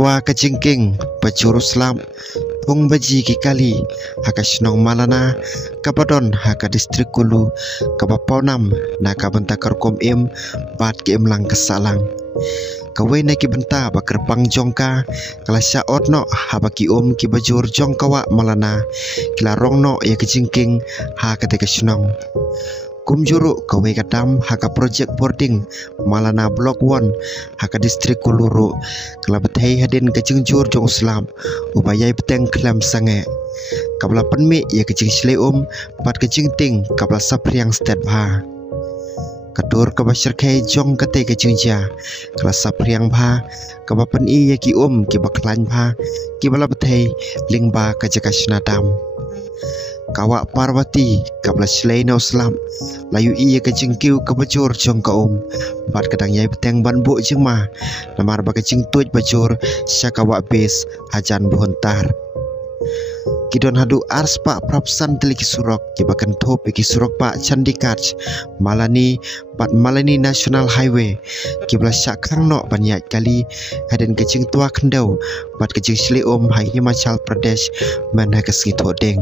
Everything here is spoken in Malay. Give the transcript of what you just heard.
tua kejingking bajuru selam pung baji kikali haka senong malana kabadon haka distrik Kulu kabapaunam na kabentakar kom im bat ke imlang kesalang kawai na ki benta bakar pang jongka kala sya otno habaki ki bajur jongkawa malana kila rongno ya kejingking haka te senong kumjuru kawai kadam haka project boarding malana blok 1 haka distrik Kuluru kala bethai hadin kejingjur jong selam upaya peteng kelam sange kabla penmi ya kejing sleum pat kejing ting kabla sapriang stat bha kadur kabashir khai jong kate kejingja kala sapriang bha kaba pen ya ki ki baklan bha ki bala bethai lingba kajakashna dam kawa Parwati kabla slay no selam layu iya kejing kiu kabajur jong ka bat kadang yai peteng ban bu jeng ma namar ba kejing tuj bajur syakawa bes hajan buhontar kidon hadu ars pa prapsan teliki surok kibakan top iki surok pa chandikat malani pat malani national highway kibla syakang no banyak kali haden kejing tua kendau bat kejing sli hai Himachal Pradesh mana keski thodeng